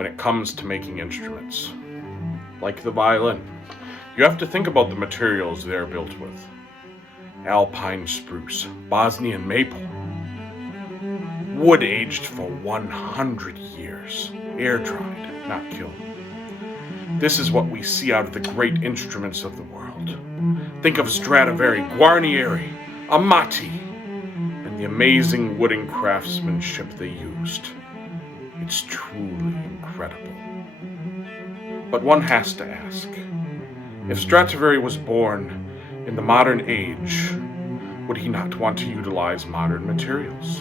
when it comes to making instruments. Like the violin, you have to think about the materials they are built with. Alpine spruce, Bosnian maple, wood aged for 100 years, air dried, not killed. This is what we see out of the great instruments of the world. Think of Stradivari, Guarnieri, Amati, and the amazing wooden craftsmanship they used. It's truly incredible. But one has to ask, if Stradivari was born in the modern age, would he not want to utilize modern materials?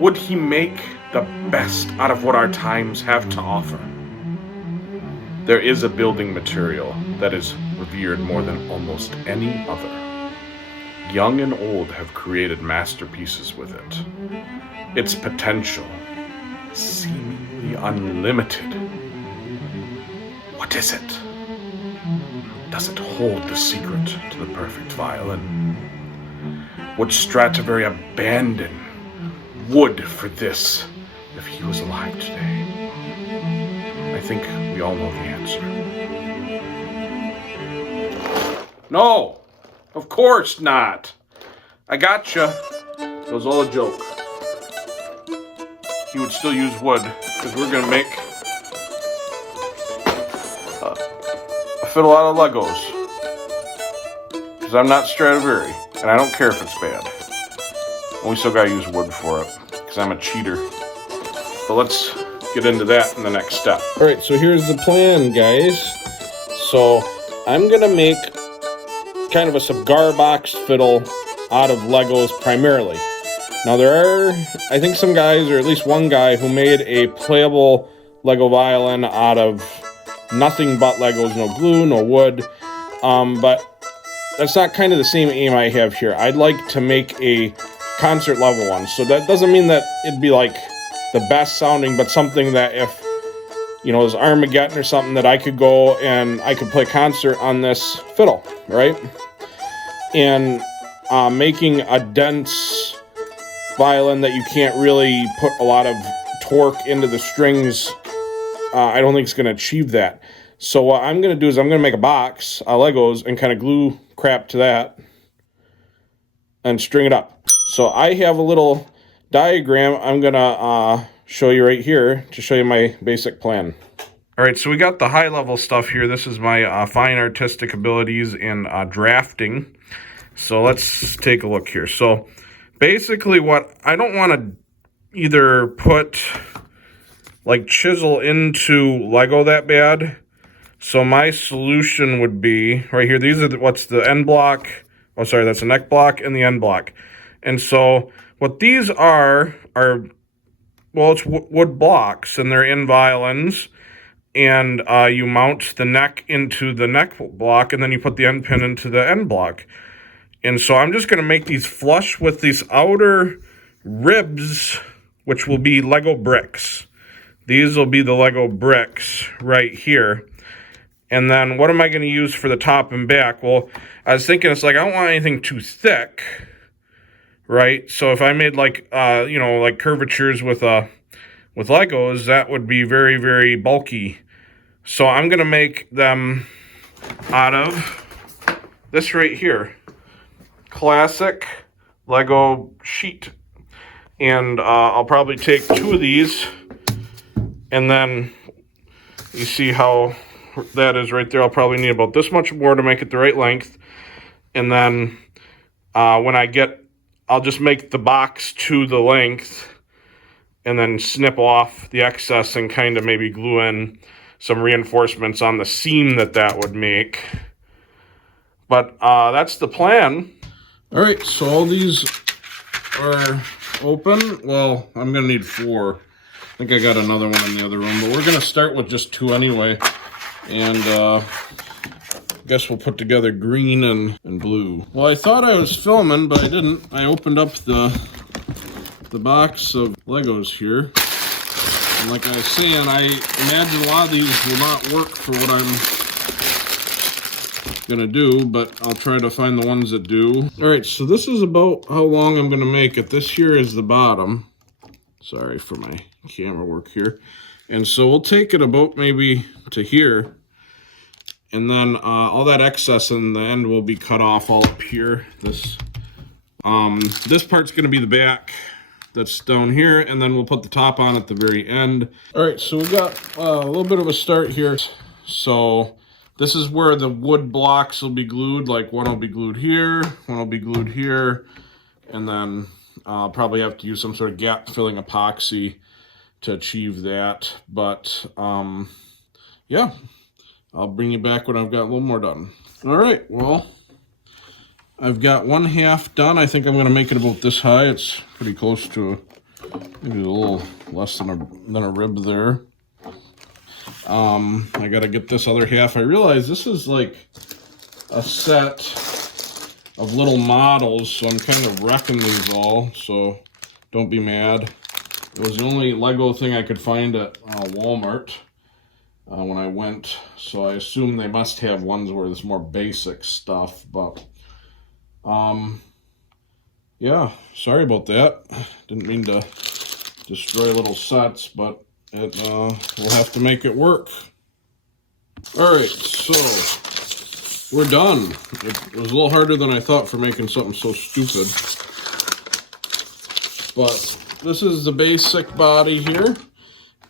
Would he make the best out of what our times have to offer? There is a building material that is revered more than almost any other. Young and old have created masterpieces with it. Its potential, seemingly unlimited. What is it? Does it hold the secret to the perfect violin? Would Stradivari abandon wood for this if he was alive today? I think we all know the answer. No, of course not. I gotcha. It was all a joke. He would still use wood because we're gonna make a fiddle out of Legos. Because I'm not Stradivari, and I don't care if it's bad. And we still gotta use wood for it because I'm a cheater. But let's get into that in the next step. Alright, so here's the plan, guys. So I'm gonna make kind of a cigar box fiddle out of Legos primarily. Now there are, I think, some guys, or at least one guy, who made a playable Lego violin out of nothing but Legos, no glue, no wood. But that's not kind of the same aim I have here. I'd like to make a concert level one. So that doesn't mean that it'd be like the best sounding, but something that if, you know, there's Armageddon or something, that I could go and I could play concert on this fiddle, right? And making a dense violin that you can't really put a lot of torque into the strings, I don't think it's going to achieve that. So what I'm going to do is I'm going to make a box of Legos and kind of glue crap to that and string it up. So I have a little diagram I'm going to show you right here to show you my basic plan. All right, so we got the high-level stuff here. This is my fine artistic abilities in drafting. So let's take a look here. So basically what I don't want to either put like chisel into Lego that bad. So my solution would be right here. These are what's the end block. Oh, sorry, that's the neck block and the end block. And so what these are, well, it's wood blocks, and they're in violins. And you mount the neck into the neck block, and then you put the end pin into the end block. And so I'm just going to make these flush with these outer ribs, which will be Lego bricks. These will be the Lego bricks right here. And then what am I going to use for the top and back? Well, I was thinking, it's like I don't want anything too thick, right? So if I made like, you know, like curvatures with Legos, that would be very, very bulky. So I'm going to make them out of this right here. Classic Lego sheet. And I'll probably take 2 of these, and then you see how that is right there. I'll probably need about this much more to make it the right length. And then when I'll just make the box to the length and then snip off the excess and kind of maybe glue in some reinforcements on the seam that would make. But that's the plan. All right, so all these are open. Well, I'm going to need 4. I think I got another one in the other room, but we're going to start with just 2 anyway. And I guess we'll put together green and blue. Well, I thought I was filming, but I didn't. I opened up the box of Legos here. And like I was saying, I imagine a lot of these will not work for what I'm gonna do, but I'll try to find the ones that do. All right, so this is about how long I'm gonna make it. This here is the bottom. Sorry for my camera work here. And so we'll take it about maybe to here. And then all that excess in the end will be cut off all up here. This part's going to be the back that's down here, and then we'll put the top on at the very end. All right, so we got a little bit of a start here. So this is where the wood blocks will be glued. Like one will be glued here, one will be glued here, and then I'll probably have to use some sort of gap-filling epoxy to achieve that. But yeah, I'll bring you back when I've got a little more done. All right, well, I've got 1/2 done. I think I'm going to make it about this high. It's pretty close to maybe a little less than a rib there. I got to get this other half. I realize this is like a set of little models, so I'm kind of wrecking these all, so don't be mad. It was the only Lego thing I could find at Walmart when I went, so I assume they must have ones where there's more basic stuff, but yeah, sorry about that. Didn't mean to destroy little sets, but we'll have to make it work. All right, so we're done. It was a little harder than I thought for making something so stupid. But this is the basic body here.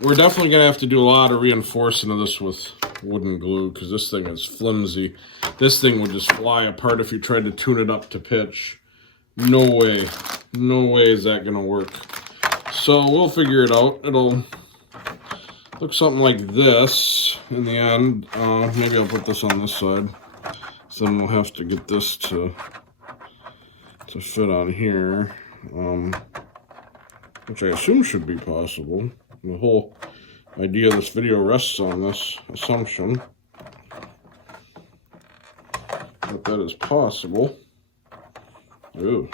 We're definitely going to have to do a lot of reinforcing of this with wooden glue because this thing is flimsy. This thing would just fly apart if you tried to tune it up to pitch. No way. No way is that going to work. So we'll figure it out. It'll look something like this in the end. Maybe I'll put this on this side. So then we'll have to get this to fit on here. Which I assume should be possible. The whole idea of this video rests on this assumption that is possible. Ooh.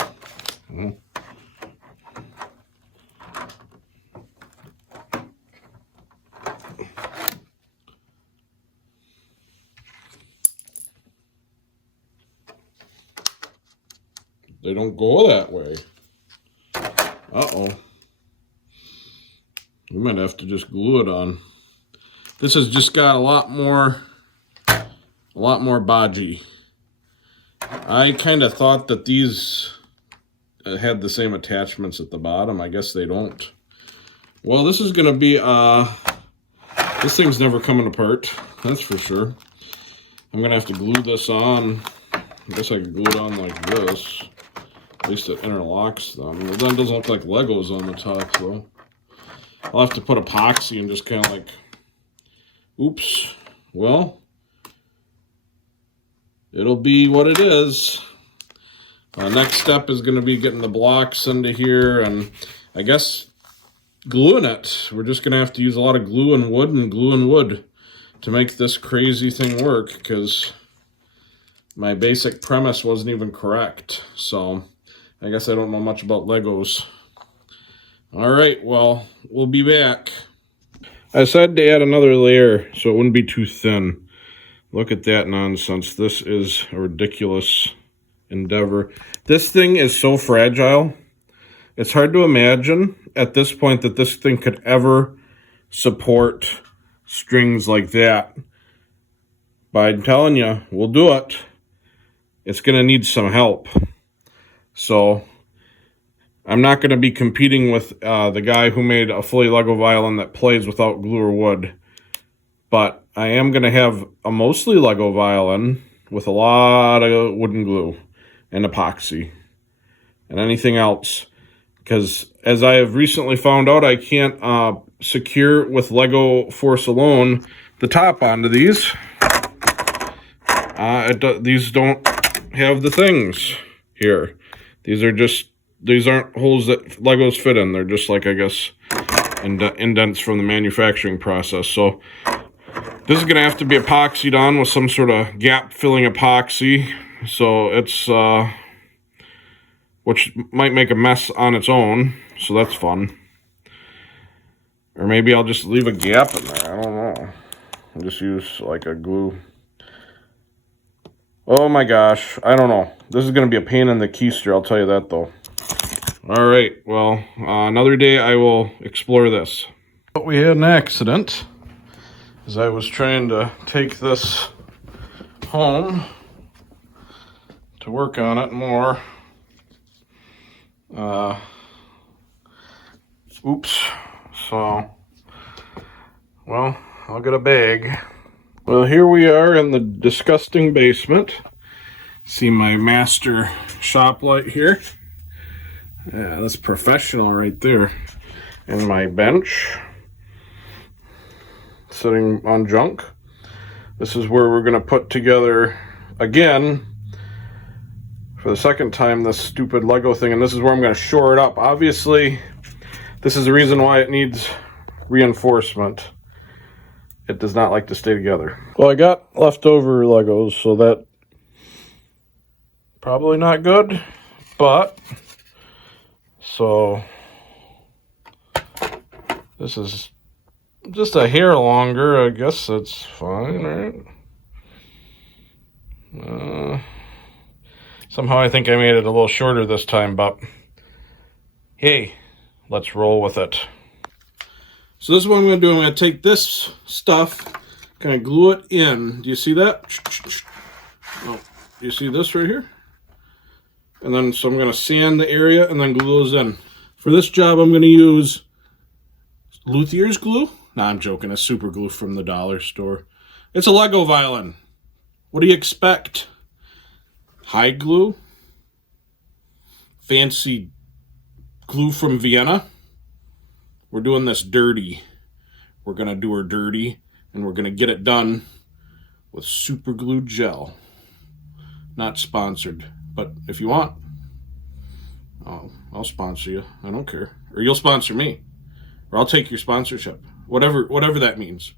They don't go that way. Uh-oh. We might have to just glue it on. This has just got a lot more bodgy. I kind of thought that these had the same attachments at the bottom. I guess they don't. Well, this is going to be, this thing's never coming apart. That's for sure. I'm going to have to glue this on. I guess I could glue it on like this. At least it interlocks them. Well, that doesn't look like Legos on the top, though. I'll have to put epoxy and just kind of like, oops. Well, it'll be what it is. Next step is going to be getting the blocks into here and I guess gluing it. We're just going to have to use a lot of glue and wood to make this crazy thing work because my basic premise wasn't even correct. So I guess I don't know much about Legos. All right, well, we'll be back. I decided to add another layer so it wouldn't be too thin. Look at that nonsense. This is a ridiculous endeavor. This thing is so fragile. It's hard to imagine at this point that this thing could ever support strings like that. But I'm telling you, we'll do it. It's going to need some help. So I'm not going to be competing with the guy who made a fully Lego violin that plays without glue or wood. But I am going to have a mostly Lego violin with a lot of wooden glue and epoxy and anything else. Because as I have recently found out, I can't secure with Lego Force alone the top onto these. These don't have the things here. These aren't holes that Legos fit in. They're just like, I guess, indents from the manufacturing process. So this is going to have to be epoxied on with some sort of gap-filling epoxy. So it's, which might make a mess on its own. So that's fun. Or maybe I'll just leave a gap in there. I don't know. I'll just use like a glue. Oh my gosh. I don't know. This is going to be a pain in the keister, I'll tell you that though. All right, well, another day I will explore this. But we had an accident as I was trying to take this home to work on it more. Oops. So, well, I'll get a bag. Well, here we are in the disgusting basement. See my master shop light here. Yeah, that's professional right there. And my bench sitting on junk. This is where we're gonna put together again for the second time this stupid Lego thing, and this is where I'm gonna shore it up. Obviously, this is the reason why it needs reinforcement. It does not like to stay together. Well, I got leftover Legos, so that probably not good, but so this is just a hair longer. I guess that's fine, right? Somehow I think I made it a little shorter this time, but hey, let's roll with it. So this is what I'm going to do. I'm going to take this stuff, kind of glue it in. Do you see that? Oh, do you see this right here? And then, so I'm going to sand the area and then glue those in. For this job, I'm going to use luthier's glue. Nah, I'm joking. It's super glue from the dollar store. It's a Lego violin. What do you expect? High glue? Fancy glue from Vienna? We're doing this dirty. We're going to do her dirty, and we're going to get it done with super glue gel. Not sponsored, but if you want, I'll sponsor you. I don't care. Or you'll sponsor me. Or I'll take your sponsorship. Whatever that means.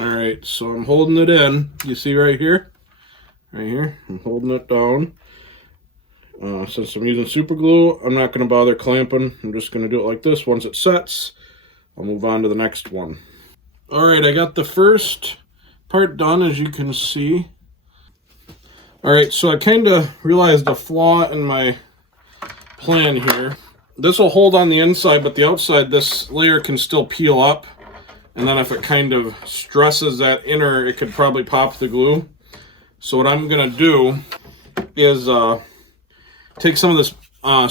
All right, so I'm holding it in. You see right here? Right here. I'm holding it down. Since I'm using super glue, I'm not going to bother clamping. I'm just going to do it like this. Once it sets, I'll move on to the next one. All right, I got the first part done, as you can see. All right, so I kind of realized a flaw in my plan here. This will hold on the inside, but the outside, this layer can still peel up. And then if it kind of stresses that inner, it could probably pop the glue. So what I'm going to do is take some of this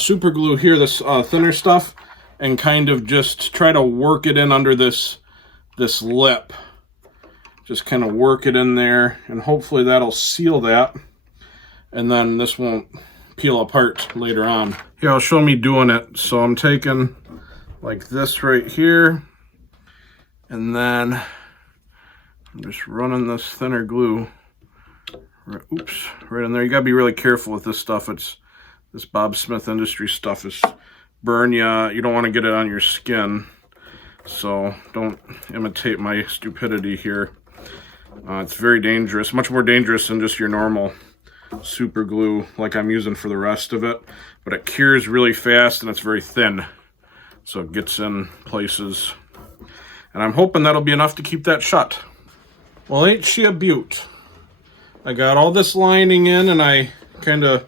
super glue here, this thinner stuff, and kind of just try to work it in under this lip. Just kind of work it in there, and hopefully that'll seal that. And then this won't peel apart later on. Here, I'll show me doing it. So I'm taking like this right here, and then I'm just running this thinner glue right in there. You gotta be really careful with this stuff. It's this Bob Smith Industry stuff is burn you. You don't want to get it on your skin. So don't imitate my stupidity here. It's very dangerous, much more dangerous than just your normal super glue like I'm using for the rest of it. But it cures really fast and it's very thin. So it gets in places. And I'm hoping that'll be enough to keep that shut. Well, ain't she a beaut? I got all this lining in and I kind of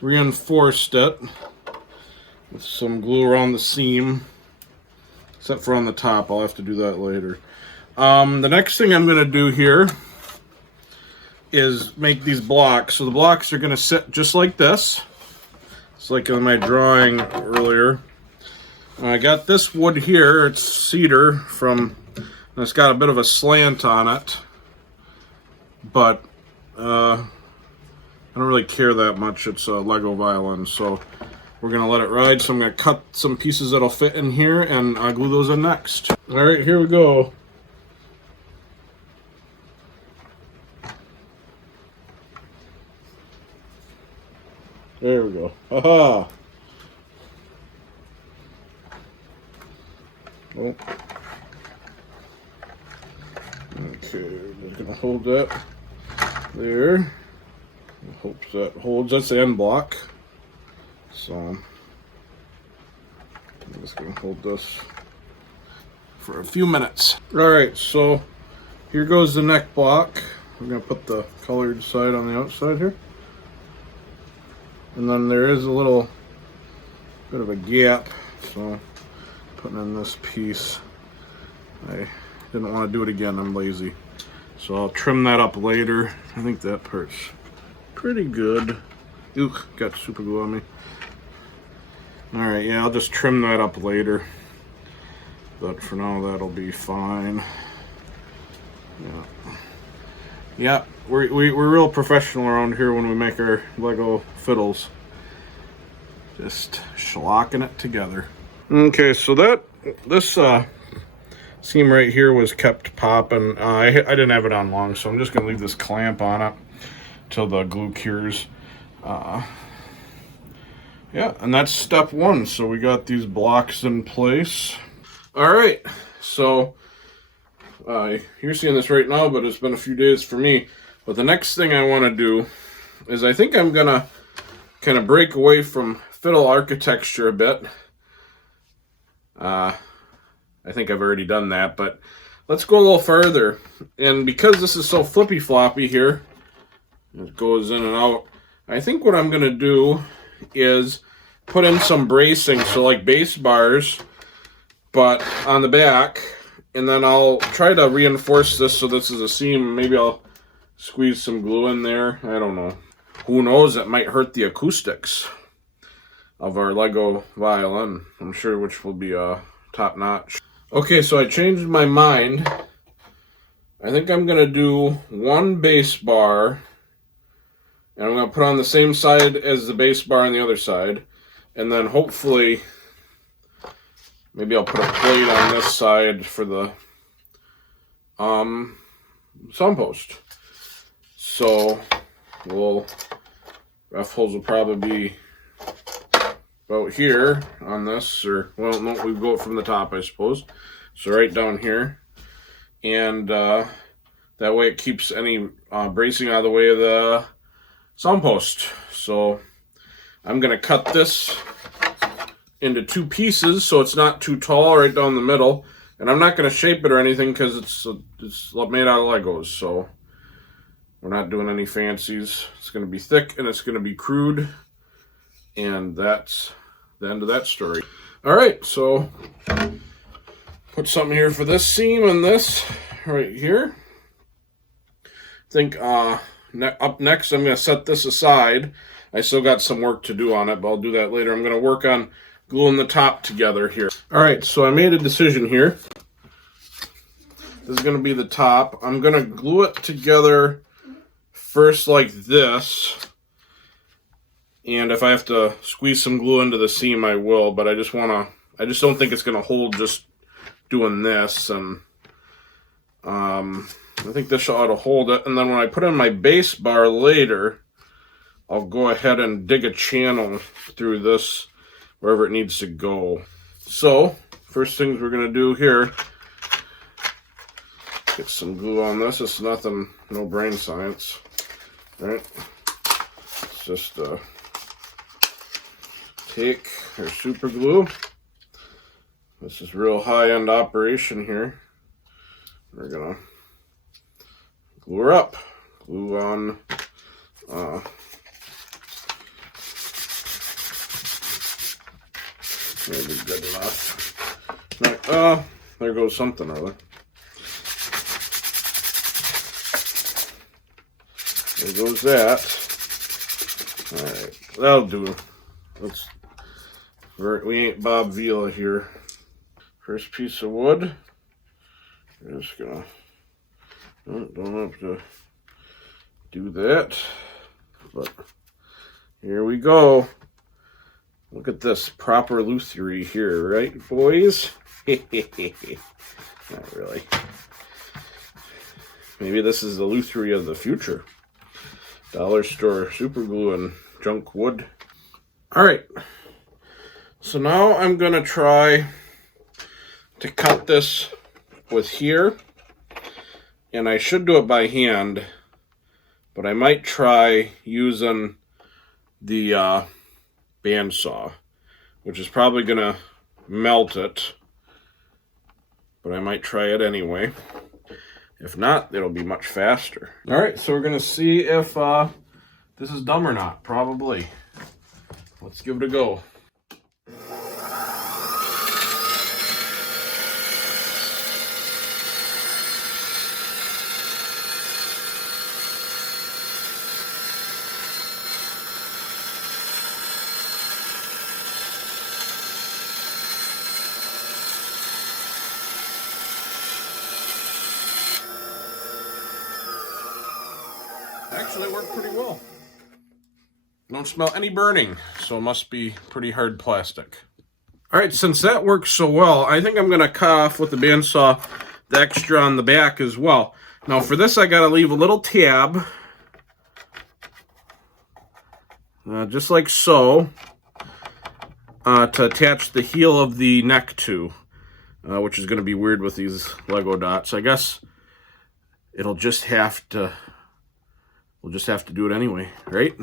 reinforced it with some glue around the seam. Except for on the top, I'll have to do that later. The next thing I'm going to do here is make these blocks. So the blocks are going to sit just like this. It's like in my drawing earlier. I got this wood here. It's cedar and it's got a bit of a slant on it. But I don't really care that much. It's a Lego violin, so we're going to let it ride. So I'm going to cut some pieces that'll fit in here and I'll glue those in next. All right, here we go. There we go. Aha! Oh. Okay, we're just gonna hold that there. Hope that holds. That's the end block. So I'm just gonna hold this for a few minutes. All right, so here goes the neck block. We're gonna put the colored side on the outside here. And then there is a little bit of a gap, so putting in this piece. I didn't want to do it again, I'm lazy. So I'll trim that up later. I think that part's pretty good. Ew, got super glue on me. Alright, yeah, I'll just trim that up later. But for now, that'll be fine. Yeah. Yeah, we're real professional around here when we make our Lego fiddles. Just schlocking it together. Okay, so this seam right here was kept popping. I didn't have it on long, so I'm just gonna leave this clamp on it till the glue cures. Yeah, and that's step one. So we got these blocks in place. All right, so you're seeing this right now, but it's been a few days for me. But the next thing I want to do is I think I'm gonna kind of break away from fiddle architecture a bit. I think I've already done that, but let's go a little further. And because this is so flippy floppy here, it goes in and out, I think what I'm gonna do is put in some bracing, so like bass bars, but on the back, and then I'll try to reinforce this so this is a seam. Maybe I'll squeeze some glue in there. I don't know. Who knows, it might hurt the acoustics of our Lego violin. I'm sure which will be top notch. Okay, so I changed my mind. I think I'm gonna do one bass bar, and I'm gonna put on the same side as the bass bar on the other side, and then hopefully maybe I'll put a plate on this side for the sound post. So rough holes will probably be about here on this, or well, no, we go from the top, I suppose. So right down here, and that way it keeps any bracing out of the way of the sound post. So I'm gonna cut this into two pieces so it's not too tall right down the middle, and I'm not gonna shape it or anything because it's made out of Legos, so we're not doing any fancies. It's gonna be thick and it's gonna be crude, and that's the end of that story. All right, so put something here for this seam and this right here. I think up next I'm going to set this aside. I still got some work to do on it, but I'll do that later. I'm going to work on gluing the top together here. All right, so I made a decision here. This is going to be the top. I'm going to glue it together first like this. And if I have to squeeze some glue into the seam, I will, but I just don't think it's going to hold just doing this, and I think this ought to hold it. And then when I put in my bass bar later, I'll go ahead and dig a channel through this wherever it needs to go. So first things we're going to do here, get some glue on this. It's nothing, no brain science, right? It's just take our super glue. This is real high-end operation here. We're gonna glue her up. Glue on maybe good enough. Right, there goes something or other. There goes that. Alright, that'll do. We ain't Bob Vila here. First piece of wood. We're just gonna, don't have to do that, but here we go. Look at this proper lutherie here, right, boys? Not really. Maybe this is the lutherie of the future. Dollar store super glue and junk wood. All right. So now I'm gonna try to cut this with here, and I should do it by hand, but I might try using the bandsaw, which is probably gonna melt it, but I might try it anyway. If not, it'll be much faster. All right, so we're gonna see if this is dumb or not. Probably. Let's give it a go. Actually, it worked pretty well. Don't smell any burning, so it must be pretty hard plastic. All right, since that works so well, I think I'm going to cut off with the bandsaw the extra on the back as well. Now for this, I got to leave a little tab, just like so, to attach the heel of the neck to, which is going to be weird with these Lego dots. I guess it'll just have to, we'll just have to do it anyway, right?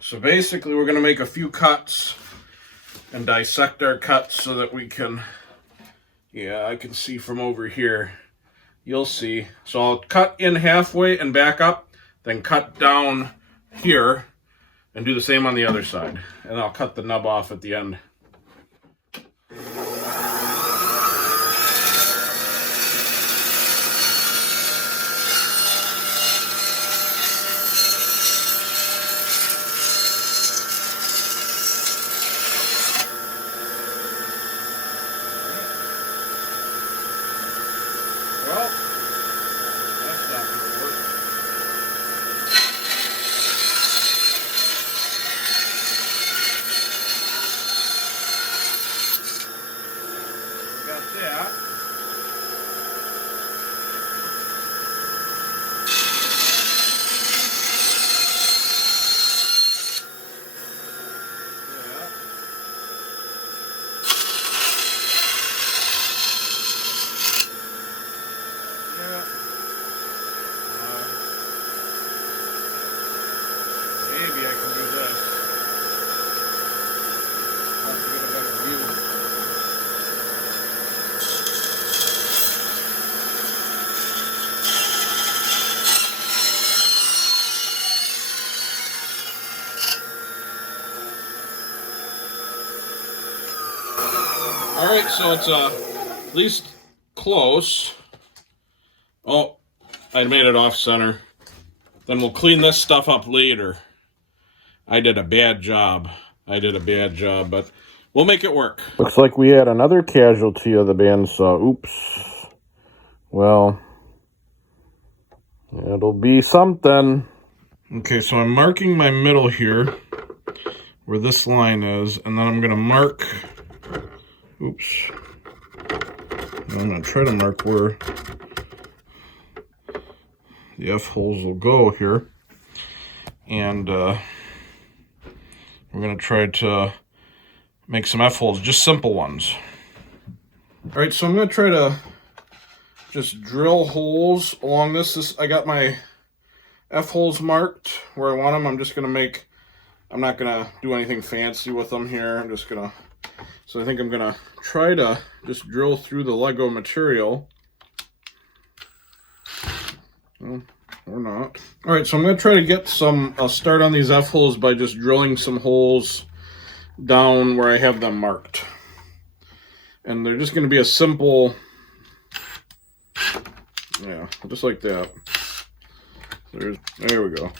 So basically we're going to make a few cuts and dissect our cuts so that we can, yeah, I can see from over here. You'll see. So I'll cut in halfway and back up, then cut down here and do the same on the other side. And I'll cut the nub off at the end. Well, that's not going to work. We got that. Maybe I can do this. Have to get a better view. All right, so it's at least close. Oh, I made it off center. Then we'll clean this stuff up later. I did a bad job. But we'll make it work. Looks like we had another casualty of the bandsaw. Oops. Well, it'll be something. Okay, so I'm marking my middle here, where this line is, and then I'm going to mark, oops. I'm going to try to mark where the F-holes will go here. And we're going to try to make some F-holes, just simple ones. All right, so I'm going to try to just drill holes along this. I got my F-holes marked where I want them. I'm just going to make, I'm not going to do anything fancy with them here. I'm just going to, so I think I'm going to try to just drill through the Lego material. Well, or not. All right, so I'm going to try to get some, I'll start on these F-holes by just drilling some holes down where I have them marked. And they're just going to be a simple, yeah, just like that. There we go.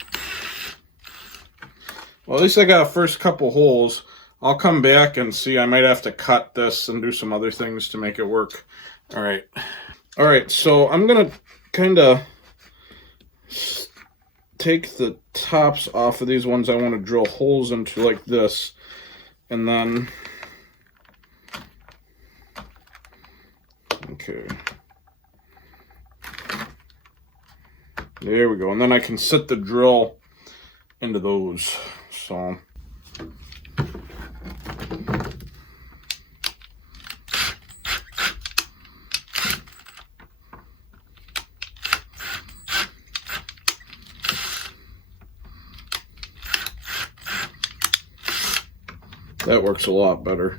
Well, at least I got a first couple holes. I'll come back and see. I might have to cut this and do some other things to make it work. All right. All right, so I'm going to kind of take the tops off of these ones I want to drill holes into like this, and then okay, there we go, and then I can set the drill into those. So that works a lot better.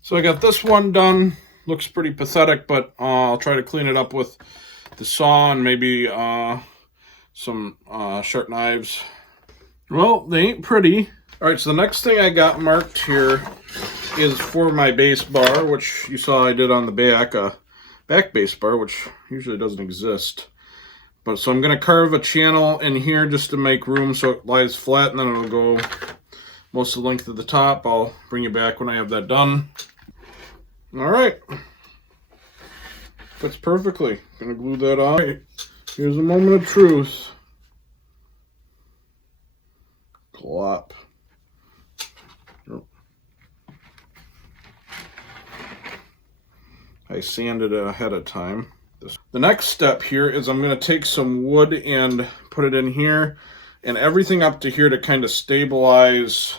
So I got this one done. Looks pretty pathetic, but I'll try to clean it up with the saw and maybe some sharp knives. Well, they ain't pretty. All right, so the next thing I got marked here is for my bass bar, which you saw I did on the back, back bass bar, which usually doesn't exist. But so I'm going to carve a channel in here just to make room so it lies flat, and then it'll go most of the length of the top. I'll bring you back when I have that done. All right. Fits perfectly. Gonna glue that on. Right. Here's a moment of truth. Glop. I sanded it ahead of time. The next step here is I'm going to take some wood and put it in here and everything up to here to kind of stabilize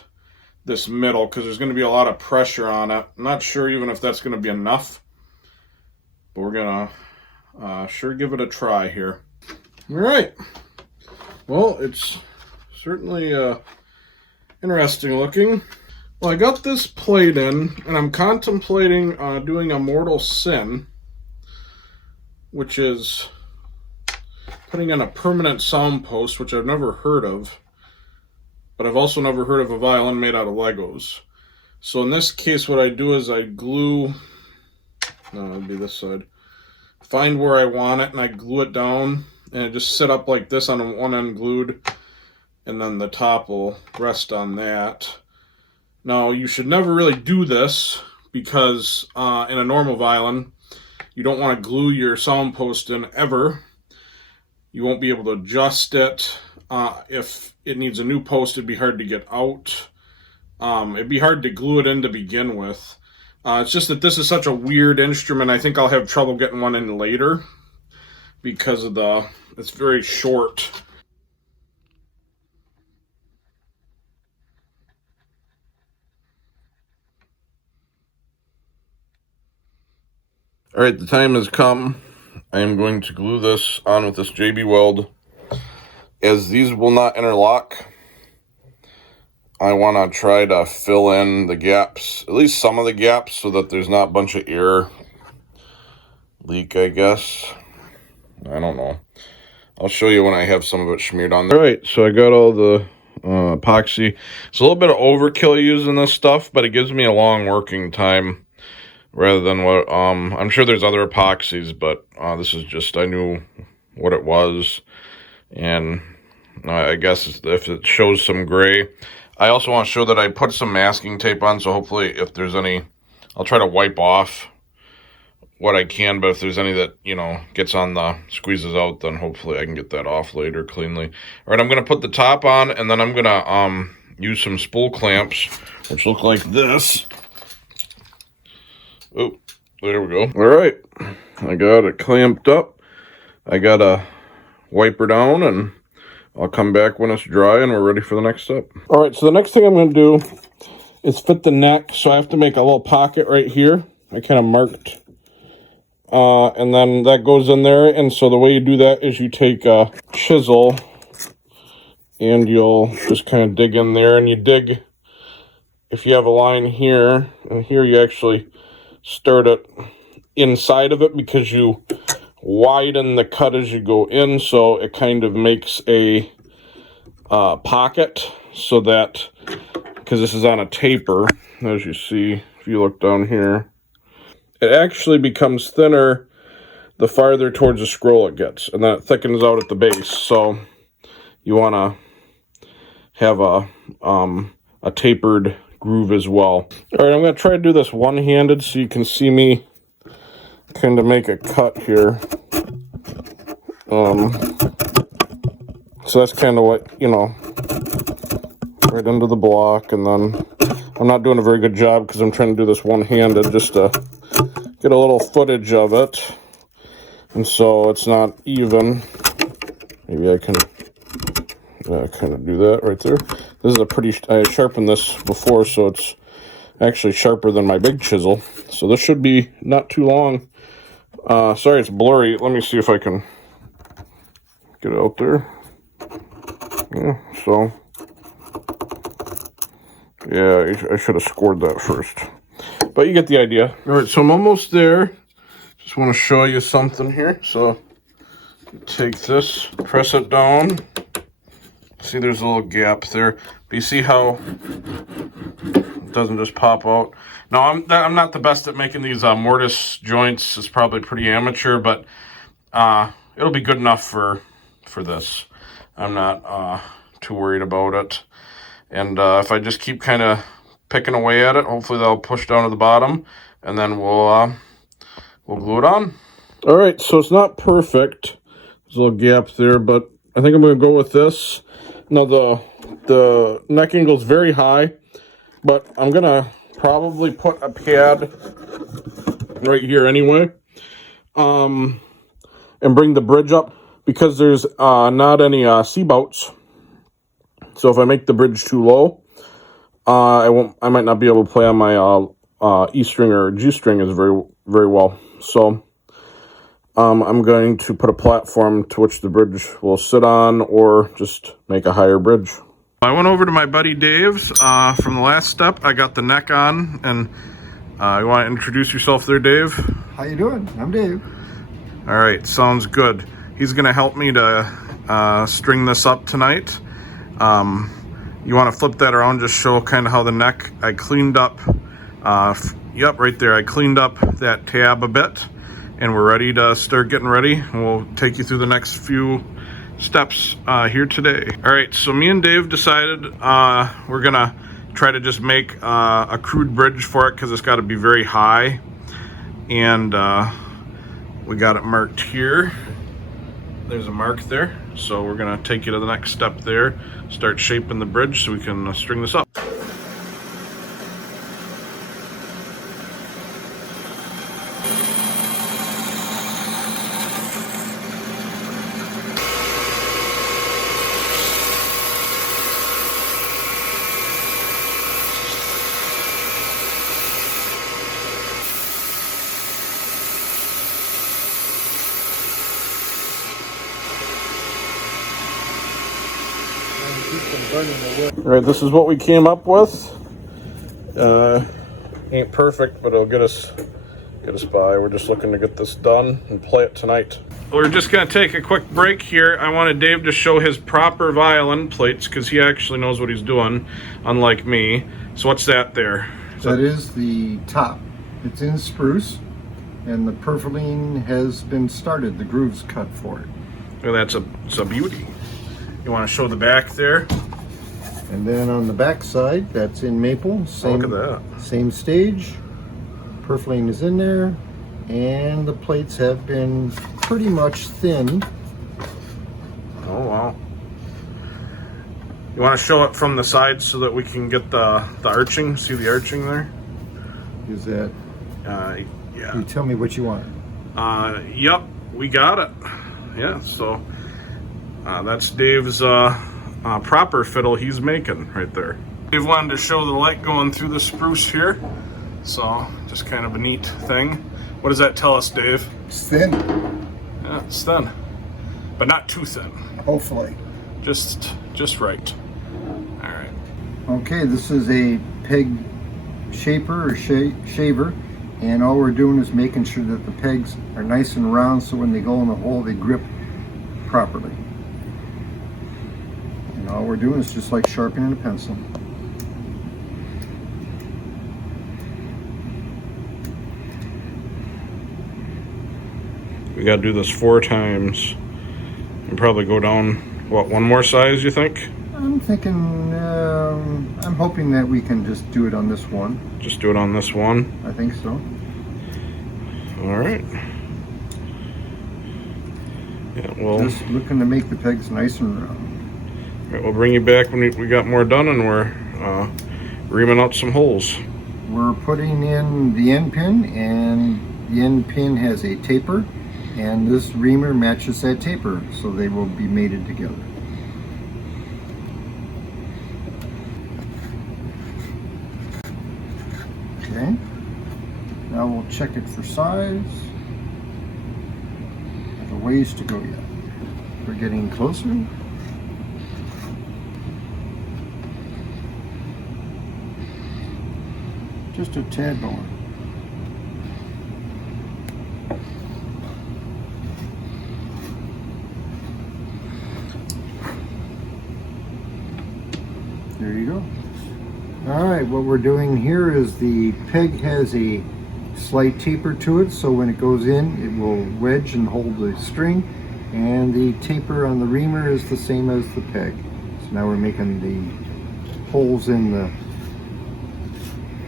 this middle, because there's going to be a lot of pressure on it. I'm not sure even if that's going to be enough, but we're going to sure give it a try here. All right. Well, it's certainly interesting looking. Well, I got this plate in, and I'm contemplating doing a mortal sin, which is putting in a permanent sound post, which I've never heard of. But I've also never heard of a violin made out of Legos. So in this case, what I do is I glue, no, it'll be this side, find where I want it, and I glue it down, and it just sit up like this on one end glued, and then the top will rest on that. Now, you should never really do this, because in a normal violin, you don't want to glue your sound post in ever. You won't be able to adjust it. If it needs a new post, it'd be hard to get out. It'd be hard to glue it in to begin with. It's just that this is such a weird instrument. I think I'll have trouble getting one in later because of it's very short. All right, the time has come. I am going to glue this on with this JB Weld. As these will not interlock, I want to try to fill in the gaps, at least some of the gaps, so that there's not a bunch of air leak, I guess. I don't know. I'll show you when I have some of it smeared on there. All right, so I got all the epoxy. It's a little bit of overkill using this stuff, but it gives me a long working time rather than what, I'm sure there's other epoxies, but this is just, I knew what it was, and I guess if it shows some gray. I also want to show that I put some masking tape on, so hopefully if there's any, I'll try to wipe off what I can, but if there's any that, you know, gets on the, squeezes out, then hopefully I can get that off later cleanly. All right, I'm going to put the top on, and then I'm going to use some spool clamps, which look like this. Oh, there we go. All right, I got it clamped up. I got to wipe her down, and I'll come back when it's dry and we're ready for the next step. All right, so the next thing I'm going to do is fit the neck. So I have to make a little pocket right here. I kind of marked. And then that goes in there. And so the way you do that is you take a chisel and you'll just kind of dig in there. And you dig, if you have a line here, and here you actually start it inside of it because you widen the cut as you go in, so it kind of makes a pocket, so that, because this is on a taper, as you see, if you look down here, it actually becomes thinner the farther towards the scroll it gets, and then it thickens out at the base. So you want to have a tapered groove as well. All right, I'm going to try to do this one-handed so you can see me kind of make a cut here. So that's kind of what, you know, right into the block, and then I'm not doing a very good job because I'm trying to do this one-handed just to get a little footage of it, and so it's not even. Maybe I can kind of do that right there. This is a pretty, I sharpened this before, so it's actually sharper than my big chisel, so this should be not too long. Sorry, it's blurry. Let me see if I can get it out there. Yeah, so, yeah, I should have scored that first. But you get the idea. All right, so I'm almost there. Just want to show you something here. So, take this, press it down. See, there's a little gap there. But you see how it doesn't just pop out? Now, I'm not the best at making these mortise joints. It's probably pretty amateur, but it'll be good enough for this. I'm not too worried about it. And if I just keep kind of picking away at it, hopefully that'll push down to the bottom, and then we'll glue it on. All right, so it's not perfect. There's a little gap there, but I think I'm going to go with this. Now the neck angle is very high, but I'm going to probably put a pad right here anyway, and bring the bridge up because there's not any C-bouts. So if I make the bridge too low, I might not be able to play on my E string or G string as very well. So I'm going to put a platform to which the bridge will sit on, or just make a higher bridge. I went over to my buddy Dave's from the last step. I got the neck on, and you want to introduce yourself there, Dave? How you doing? I'm Dave. All right, sounds good. He's going to help me to string this up tonight. You want to flip that around, just show kind of how the neck, I cleaned up, yep, right there. I cleaned up that tab a bit, and we're ready to start getting ready. And we'll take you through the next few steps here today. All right, so me and Dave decided we're gonna try to just make a crude bridge for it because it's got to be very high, and we got it marked here. There's a mark there, so we're gonna take you to the next step there, start shaping the bridge so we can string this up. All right, this is what we came up with. Ain't perfect, but it'll get us by. We're just looking to get this done and play it tonight. We're just gonna take a quick break here. I wanted Dave to show his proper violin plates because he actually knows what he's doing, unlike me. So what's that there? That is the top. It's in spruce, and the purfling has been started. The groove's cut for it. Oh, it's a beauty. You want to show the back there? And then on the back side, that's in maple. Same, look at that. Same stage. Purfling is in there, and the plates have been pretty much thinned. Oh wow. You want to show it from the side so that we can get the arching? See the arching there? Is that? Yeah. You tell me what you want. Yep, we got it. Yeah, so that's Dave's proper fiddle he's making right there. Dave wanted to show the light going through the spruce here, so just kind of a neat thing. What does that tell us, Dave? It's thin. Yeah, it's thin, but not too thin. Hopefully. Just right. All right. Okay, this is a peg shaper or shaver, and all we're doing is making sure that the pegs are nice and round so when they go in the hole they grip properly. And all we're doing is just like sharpening a pencil. We got to do this 4 times and probably go down, what, one more size, you think? I'm thinking, I'm hoping that we can just do it on this one. Just do it on this one? I think so. All right. Yeah, well, just looking to make the pegs nice and round. All right, we'll bring you back when we got more done and we're reaming out some holes. We're putting in the end pin, and the end pin has a taper, and this reamer matches that taper, so they will be mated together. Okay, now we'll check it for size. There's a ways to go yet. We're getting closer. Just a tad more. There you go. All right, what we're doing here is the peg has a slight taper to it, so when it goes in, it will wedge and hold the string, and the taper on the reamer is the same as the peg. So now we're making the holes in the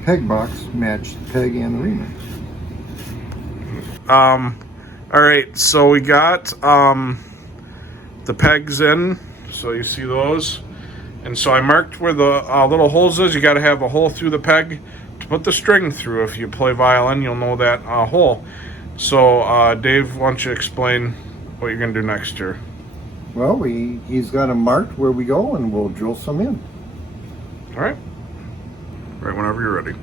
peg box match the peg and the reamer. All right, so we got the pegs in, so you see those. And so I marked where the little holes is. You got to have a hole through the peg to put the string through. If you play violin, you'll know that hole. So Dave, why don't you explain what you're going to do next year? Well, he's got them marked where we go, and we'll drill some in. All right. Right whenever you're ready.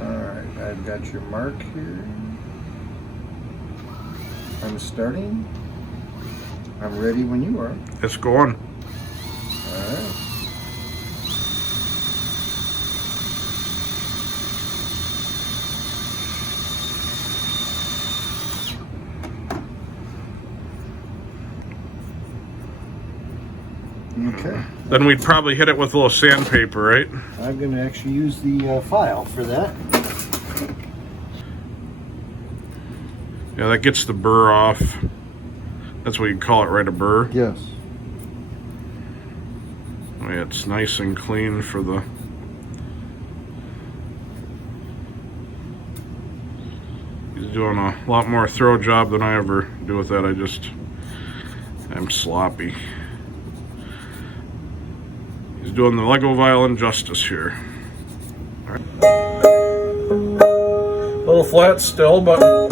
All right, I've got your mark here. I'm starting. I'm ready when you are. It's going. All right. Okay. Then we'd probably hit it with a little sandpaper, right? I'm going to actually use the file for that. Yeah, that gets the burr off. That's what you call it, right? A burr? Yes. Oh, yeah, it's nice and clean for the... He's doing a lot more throw job than I ever do with that. I'm sloppy. He's doing the Lego violin justice here. All right. A little flat still, but...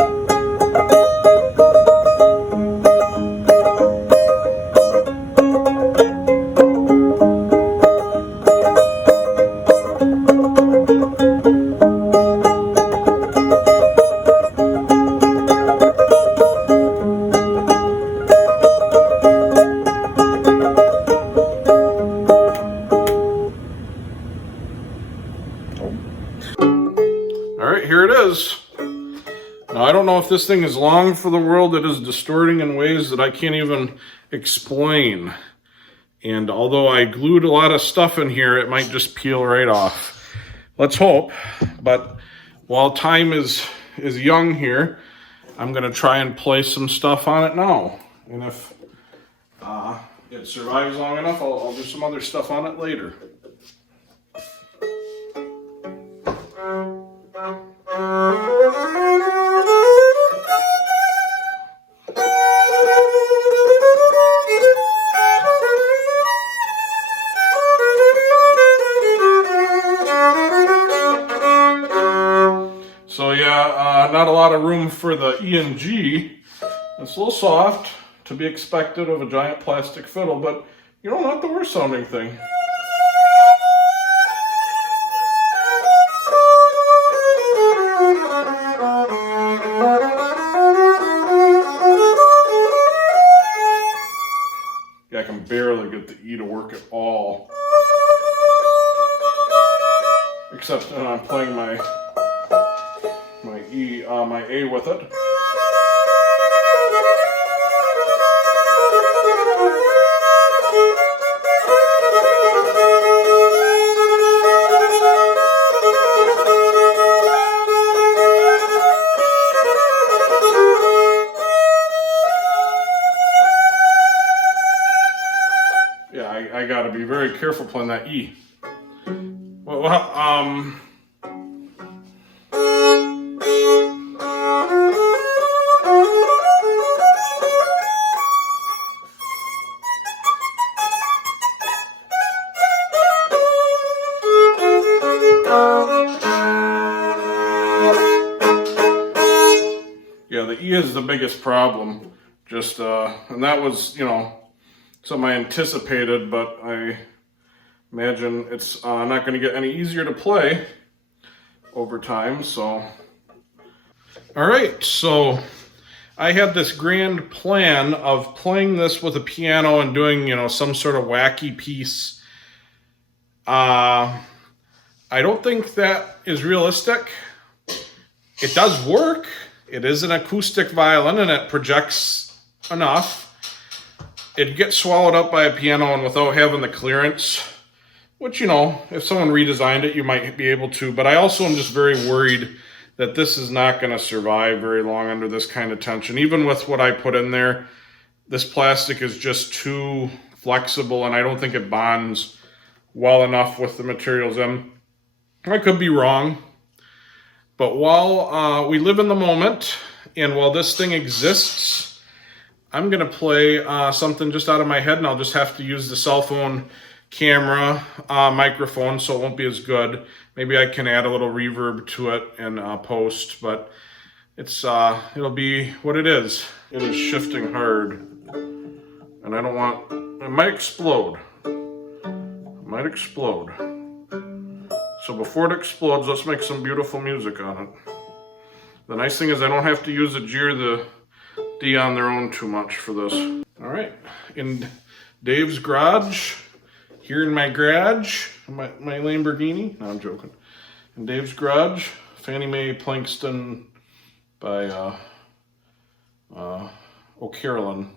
Here it is. Now, I don't know if this thing is long for the world. It is distorting in ways that I can't even explain. And although I glued a lot of stuff in here, it might just peel right off. Let's hope. But while time is young here, I'm going to try and place some stuff on it now. And if it survives long enough, I'll do some other stuff on it later. So yeah, not a lot of room for the E and G. It's a little soft, to be expected of a giant plastic fiddle, but you know, not the worst sounding thing. Yeah, I can barely get the E to work at all. Except when I'm playing my A with it. Yeah, I gotta be very careful playing that E. Yeah, the E is the biggest problem. Just, and that was, you know, something I anticipated, but I imagine it's not going to get any easier to play over time, so. All right, so I had this grand plan of playing this with a piano and doing, you know, some sort of wacky piece. I don't think that is realistic. It does work. It is an acoustic violin and it projects enough. It'd get swallowed up by a piano and without having the clearance, which, you know, if someone redesigned it, you might be able to. But I also am just very worried that this is not going to survive very long under this kind of tension. Even with what I put in there, this plastic is just too flexible and I don't think it bonds well enough with the materials in. I could be wrong. But while we live in the moment And while this thing exists, I'm gonna play something just out of my head, and I'll just have to use the cell phone camera microphone, so it won't be as good. Maybe I can add a little reverb to it and post, but it'll be what it is. It is shifting hard, and I don't want, it might explode. It might explode. So before it explodes, let's make some beautiful music on it. The nice thing is I don't have to use the G or the D on their own too much for this. All right, in Dave's garage, here in my garage, my Lamborghini. No, I'm joking. In Dave's garage, Fanny Mae Planxty by O'Carolyn.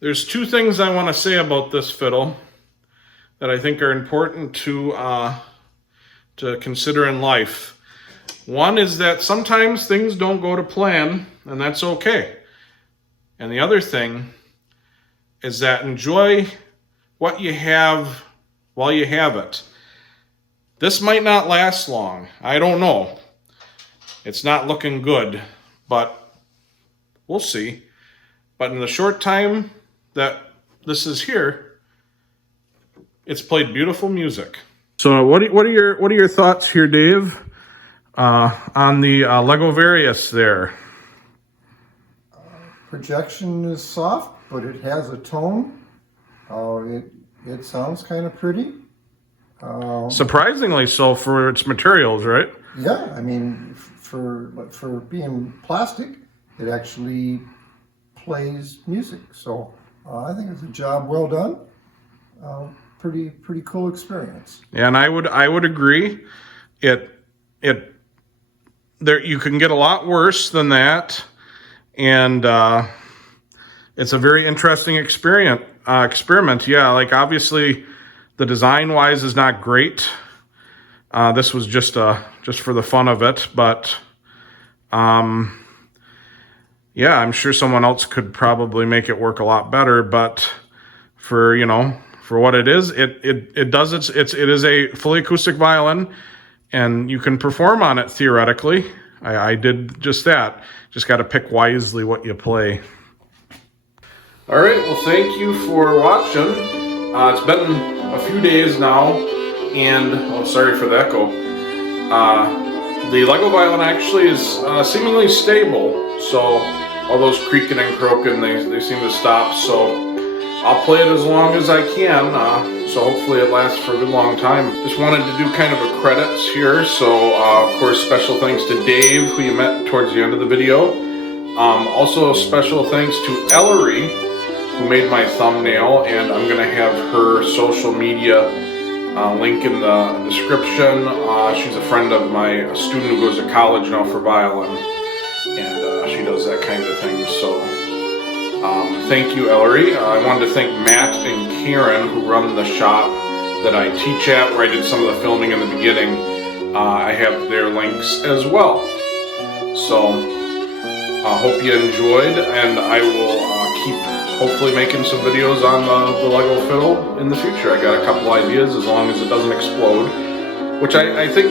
There's two things I want to say about this fiddle that I think are important to consider in life. One is that sometimes things don't go to plan, and that's okay. And the other thing is that enjoy what you have while you have it. This might not last long. I don't know. It's not looking good, but we'll see. But in the short time that this is here, it's played beautiful music. So what are your thoughts here, Dave, on the Lego-varius there? Projection is soft, but it has a tone. It sounds kind of pretty. Surprisingly so for its materials, right? Yeah, I mean, for being plastic, it actually plays music. So I think it's a job well done. Pretty cool experience. Yeah, and I would agree. There you can get a lot worse than that, and it's a very interesting experiment. Yeah, like obviously the design wise is not great. This was just for the fun of it, but yeah, I'm sure someone else could probably make it work a lot better, but for what it is, it is a fully acoustic violin, and you can perform on it theoretically. I did just that. Just got to pick wisely what you play. All right, well, thank you for watching. It's been a few days now, and sorry for the echo. The Lego violin actually is seemingly stable, so all those creaking and croaking, they seem to stop, so I'll play it as long as I can, so hopefully it lasts for a good long time. Just wanted to do kind of a credits here, so of course special thanks to Dave, who you met towards the end of the video. Also special thanks to Ellery, who made my thumbnail, and I'm going to have her social media link in the description. She's a friend of a student who goes to college now for violin, and she does that kind of thing, so Thank you, Ellery. I wanted to thank Matt and Karen, who run the shop that I teach at, where I did some of the filming in the beginning. I have their links as well. So, I hope you enjoyed, and I will keep hopefully making some videos on the Lego Fiddle in the future. I got a couple ideas, as long as it doesn't explode, which I think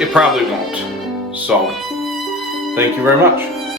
it probably won't. So, thank you very much.